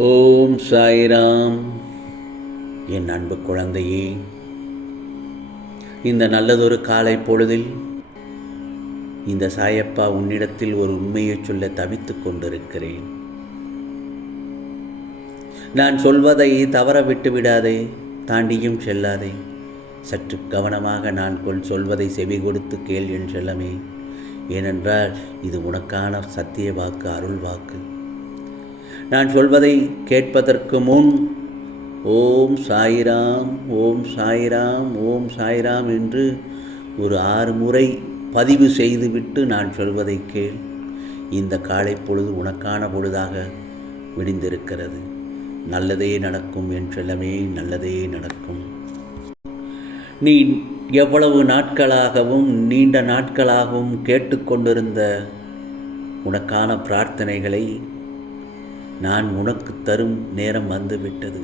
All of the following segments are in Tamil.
ஓம் சாய்ராம். என் அன்பு குழந்தையே இந்த நல்லதொரு காலை பொழுதில் இந்த சாயப்பா உன்னிடத்தில் ஒரு உண்மையை சொல்ல தவித்துக் கொண்டிருக்கிறேன். நான் சொல்வதை தவற விட்டு விடாதே தாண்டியும் செல்லாதே. சற்று கவனமாக நான் கொள் சொல்வதை செவி கொடுத்து கேள் என் செல்லமே. ஏனென்றால் இது உனக்கான சத்திய வாக்கு அருள் வாக்கு. நான் சொல்வதை கேட்பதற்கு முன் ஓம் சாய்ராம் ஓம் சாய்ராம் ஓம் சாய்ராம் என்று ஒரு ஆறு முறை பதிவு செய்துவிட்டு நான் சொல்வதை கேள். இந்த காலை பொழுது உனக்கான பொழுதாக விடிந்திருக்கிறது. நல்லதே நடக்கும் என் செல்லமே நல்லதே நடக்கும். நீ எவ்வளவு நாட்களாகவும் நீண்ட நாட்களாகவும் கேட்டுக்கொண்டிருந்த உனக்கான பிரார்த்தனைகளை நான் உனக்கு தரும் நேரம் வந்துவிட்டது.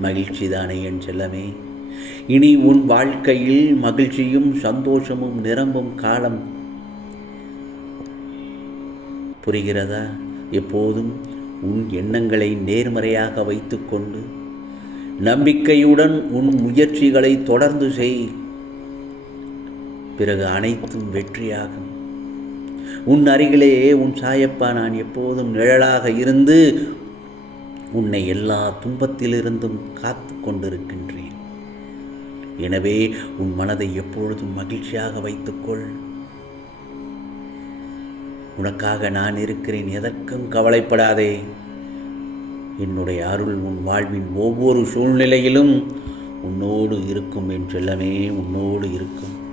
மகிழ்ச்சி தானே என் செல்லமே. இனி உன் வாழ்க்கையில் மகிழ்ச்சியும் சந்தோஷமும் நிரம்பும் காலம் புரிகிறதா? எப்போதும் உன் எண்ணங்களை நேர்மறையாக வைத்துக்கொண்டு நம்பிக்கையுடன் உன் முயற்சிகளை தொடர்ந்து செய். பிறகு அனைத்தும் வெற்றியாகும். உன் அருகிலே உன் சாயப்பா நான் எப்போதும் நிழலாக இருந்து உன்னை எல்லா துன்பத்திலிருந்தும் காத்து கொண்டிருக்கின்றேன். எனவே உன் மனதை எப்பொழுதும் மகிழ்ச்சியாக வைத்துக்கொள். உனக்காக நான் இருக்கிறேன் எதற்கும் கவலைப்படாதே. என்னுடைய அருள் உன் வாழ்வின் ஒவ்வொரு சூழ்நிலையிலும் உன்னோடு இருக்கும் என் செல்லமே உன்னோடு இருக்கும்.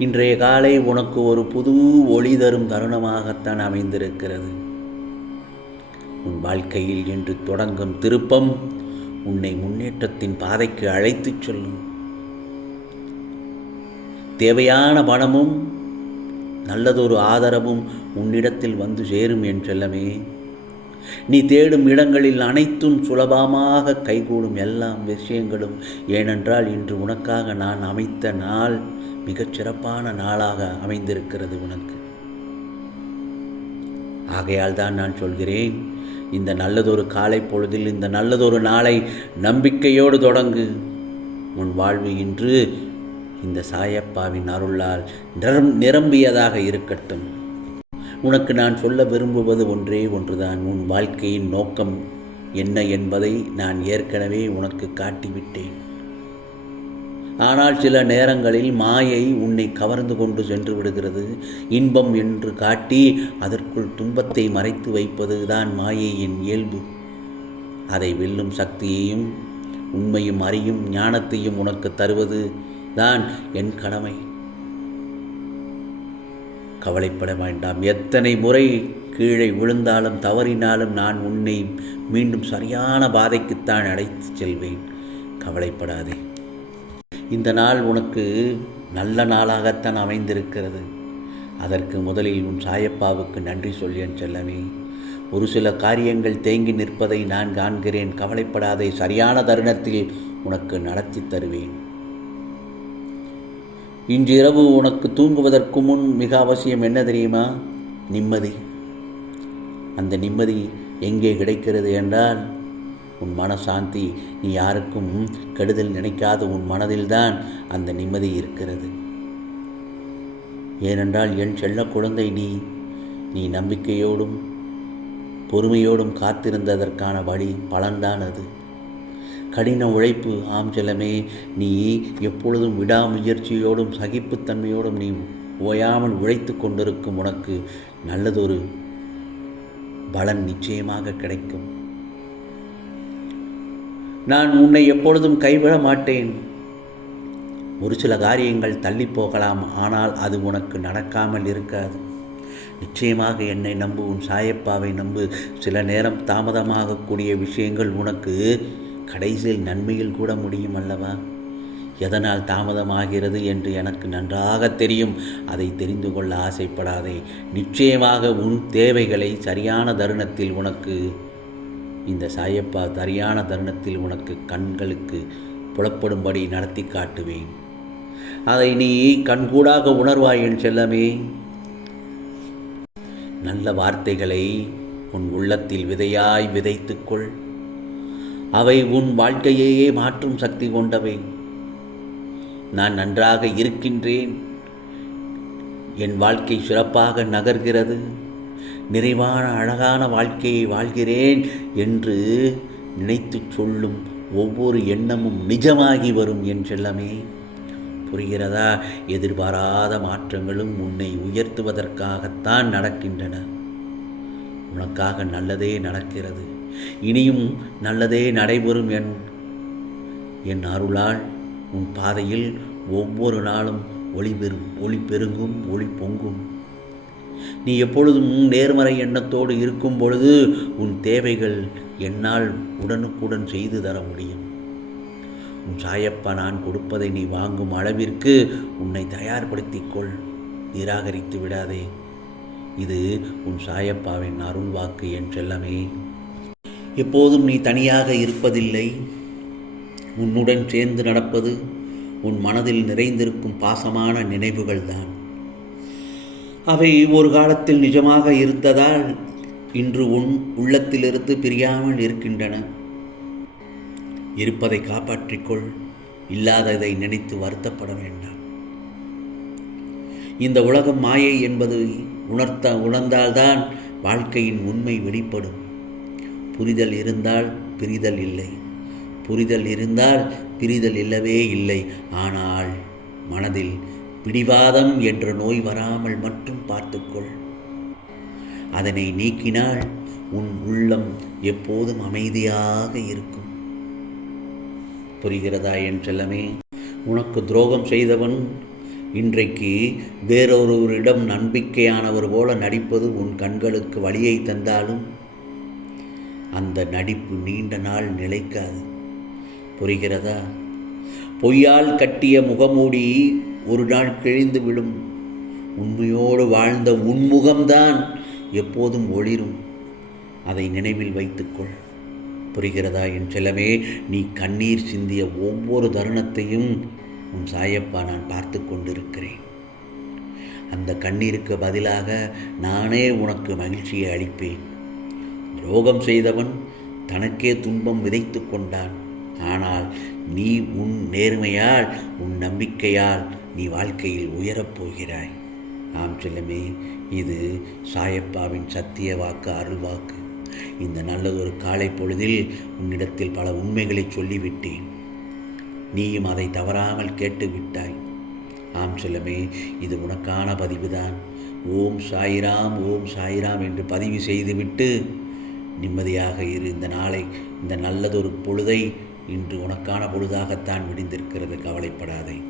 இன்றைய காலை உனக்கு ஒரு புது ஒளி தரும் தருணமாகத்தான் அமைந்திருக்கிறது. உன் வாழ்க்கையில் என்று தொடங்கும் திருப்பம் உன்னை முன்னேற்றத்தின் பாதைக்கு அழைத்துச் செல்லும். தேவையான பணமும் நல்லதொரு ஆதரவும் உன்னிடத்தில் வந்து சேரும் என் செல்லமே. நீ தேடும் இடங்களில் அனைத்தும் சுலபமாக கைகூடும் எல்லா விஷயங்களும் ஏனென்றால் இன்று உனக்காக நான் அமைத்த நாள் மிகச் சிறப்பான நாளாக அமைந்திருக்கிறது உனக்கு. ஆகையால் தான் நான் சொல்கிறேன் இந்த நல்லதொரு காலை பொழுதில் இந்த நல்லதொரு நாளை நம்பிக்கையோடு தொடங்கு. உன் வாழ்வு இன்று இந்த சாயப்பாவின் அருளால் நிரம் நிரம்பியதாக இருக்கட்டும். உனக்கு நான் சொல்ல விரும்புவது ஒன்றே ஒன்றுதான். உன் வாழ்க்கையின் நோக்கம் என்ன என்பதை நான் ஏற்கனவே உனக்கு காட்டிவிட்டேன். ஆனால் சில நேரங்களில் மாயை உன்னை கவர்ந்து கொண்டு சென்று விடுகிறது. இன்பம் என்று காட்டி அதற்குள் துன்பத்தை மறைத்து வைப்பது தான் மாயையின் இயல்பு. அதை வெல்லும் சக்தியையும் உண்மையும் அறியும் ஞானத்தையும் உனக்கு தருவது தான் என் கடமை. கவலைப்பட வேண்டாம். எத்தனை முறை கீழே விழுந்தாலும் தவறினாலும் நான் உன்னை மீண்டும் சரியான பாதைக்குத்தான் அழைத்து செல்வேன். கவலைப்படாதே. இந்த நாள் உனக்கு நல்ல நாளாகத்தான் அமைந்திருக்கிறது. அதற்கு முதலில் உன் சாயப்பாவுக்கு நன்றி சொல்லேன் செல்லமே. ஒரு சில காரியங்கள் தேங்கி நிற்பதை நான் காண்கிறேன். கவலைப்படாதே சரியான தருணத்தில் உனக்கு நடத்தி தருவேன். இன்று இரவு உனக்கு தூங்குவதற்கு முன் மிக அவசியம் என்ன தெரியுமா? நிம்மதி. அந்த நிம்மதி எங்கே கிடைக்கிறது என்றால் உன் மனசாந்தி நீ யாருக்கும் கெடுதல் நினைக்காத உன் மனதில்தான் அந்த நிம்மதி இருக்கிறது. ஏனென்றால் என் செல்ல குழந்தை நீ. நீ நம்பிக்கையோடும் பொறுமையோடும் காத்திருந்ததற்கான வழி பலன்தான் அது. கடின உழைப்பு ஆம் செல்லமே நீ எப்பொழுதும் விடாமுயற்சியோடும் சகிப்புத்தன்மையோடும் நீ ஓயாமல் உழைத்து கொண்டிருக்கும் உனக்கு நல்லதொரு பலன் நிச்சயமாக கிடைக்கும். நான் உன்னை எப்பொழுதும் கைவிட மாட்டேன். ஒரு சில காரியங்கள் தள்ளி போகலாம் ஆனால் அது உனக்கு நடக்காமல் இருக்காது. நிச்சயமாக என்னை நம்பு உன் சாயப்பாவை நம்பு. சில நேரம் தாமதமாகக்கூடிய விஷயங்கள் உனக்கு கடைசியில் நன்மையில் கூட முடியும் அல்லவா? எதனால் தாமதமாகிறது என்று எனக்கு நன்றாக தெரியும். அதை தெரிந்து கொள்ள ஆசைப்படாதே. நிச்சயமாக உன் தேவைகளை சரியான தருணத்தில் உனக்கு இந்த சாயப்பா சரியான தருணத்தில் உனக்கு கண்களுக்கு புலப்படும்படி நடத்தி காட்டுவேன். அதை நீ கண்கூடாக உணர்வாய் என் செல்லமே. நல்ல வார்த்தைகளை உன் உள்ளத்தில் விதையாய் விதைத்துக்கொள். அவை உன் வாழ்க்கையையே மாற்றும் சக்தி கொண்டவை. நான் நன்றாக இருக்கின்றேன். என் வாழ்க்கை சிறப்பாக நகர்கிறது. நிறைவான அழகான வாழ்க்கையை வாழ்கிறேன் என்று நினைத்துச் சொல்லும் ஒவ்வொரு எண்ணமும் நிஜமாகி வரும் என் செல்லமே புரிகிறதா? எதிர்பாராத மாற்றங்களும் உன்னை உயர்த்துவதற்காகத்தான் நடக்கின்றன. உனக்காக நல்லதே நடக்கிறது. இனியும் நல்லதே நடைபெறும் என் என் அருளால் உன் பாதையில் ஒவ்வொரு நாளும் ஒளி பெறும் ஒளி பெருங்கும் ஒளி பொங்கும் நீ எப்பொழுதும் நேர்மறை எண்ணத்தோடு இருக்கும் பொழுது உன் தேவைகள் என்னால் உடனுக்குடன் செய்து தர முடியும். உன் சாயப்பா நான் கொடுப்பதை நீ வாங்கும் அளவிற்கு உன்னை தயார்படுத்திக் கொள் நிராகரித்து விடாதே. இது உன் சாயப்பாவின் அருள் வாக்கு என் செல்லமே எப்போதும் நீ தனியாக இருப்பதில்லை. உன்னுடன் சேர்ந்து நடப்பது உன் மனதில் நிறைந்திருக்கும் பாசமான நினைவுகள்தான். அவை ஒரு காலத்தில் நிஜமாக இருந்ததால் இன்று உன் உள்ளத்திலிருந்து பிரியாமல் இருக்கின்றன. இருப்பதை காப்பாற்றிக்கொள் இல்லாததை நினைத்து வருத்தப்பட வேண்டாம். இந்த உலகம் மாயை என்பது உணர்த்த உணர்ந்தால்தான் வாழ்க்கையின் உண்மை வெளிப்படும். புரிதல் இருந்தால் பிரிதல் இல்லை. புரிதல் இருந்தால் பிரிதல் இல்லவே இல்லை. ஆனால் மனதில் பிடிவாதம் என்ற நோய் வராமல் மட்டும் பார்த்துக்கொள். அதனை நீக்கினால் உன் உள்ளம் எப்போதும் அமைதியாக இருக்கும். புரிகிறதா என் செல்லமே? உனக்கு துரோகம் செய்தவன் இன்றைக்கு வேறொருவரிடம் நம்பிக்கையானவர் போல நடிப்பது உன் கண்களுக்கு வழியை தந்தாலும் அந்த நடிப்பு நீண்ட நாள் நிலைக்காது. புரிகிறதா? பொய்யால் கட்டிய முகமூடி ஒரு நாள் கிழிந்து விடும். உண்மையோடு வாழ்ந்த உன்முகம்தான் எப்போதும் ஒளிரும். அதை நினைவில் வைத்துக்கொள். புரிகிறதா என் செல்லமே? நீ கண்ணீர் சிந்திய ஒவ்வொரு தருணத்தையும் உன் சாயப்பா நான் பார்த்து கொண்டிருக்கிறேன். அந்த கண்ணீருக்கு பதிலாக நானே உனக்கு மகிழ்ச்சியை அளிப்பேன். துரோகம் செய்தவன் தனக்கே துன்பம் விதைத்து கொண்டான். ஆனால் நீ உன் நேர்மையால் உன் நம்பிக்கையால் நீ வாழ்க்கையில் உயரப் போகிறாய். ஆம் செல்லமே இது சாயப்பாவின் சத்திய வாக்கு அருள் வாக்கு. இந்த நல்லதொரு காலை பொழுதில் உன்னிடத்தில் பல உண்மைகளை சொல்லிவிட்டேன். நீயும் அதை தவறாமல் கேட்டு விட்டாய் ஆம் செல்லமே இது உனக்கான பதிவுதான். ஓம் சாயிராம் ஓம் சாயிராம் என்று பதிவு செய்துவிட்டு நிம்மதியாக இரு. இந்த நாளை இந்த நல்லதொரு பொழுதை இன்று உனக்கான பொழுதாகத்தான் விடிந்திருக்கிறது. கவலைப்படாதே.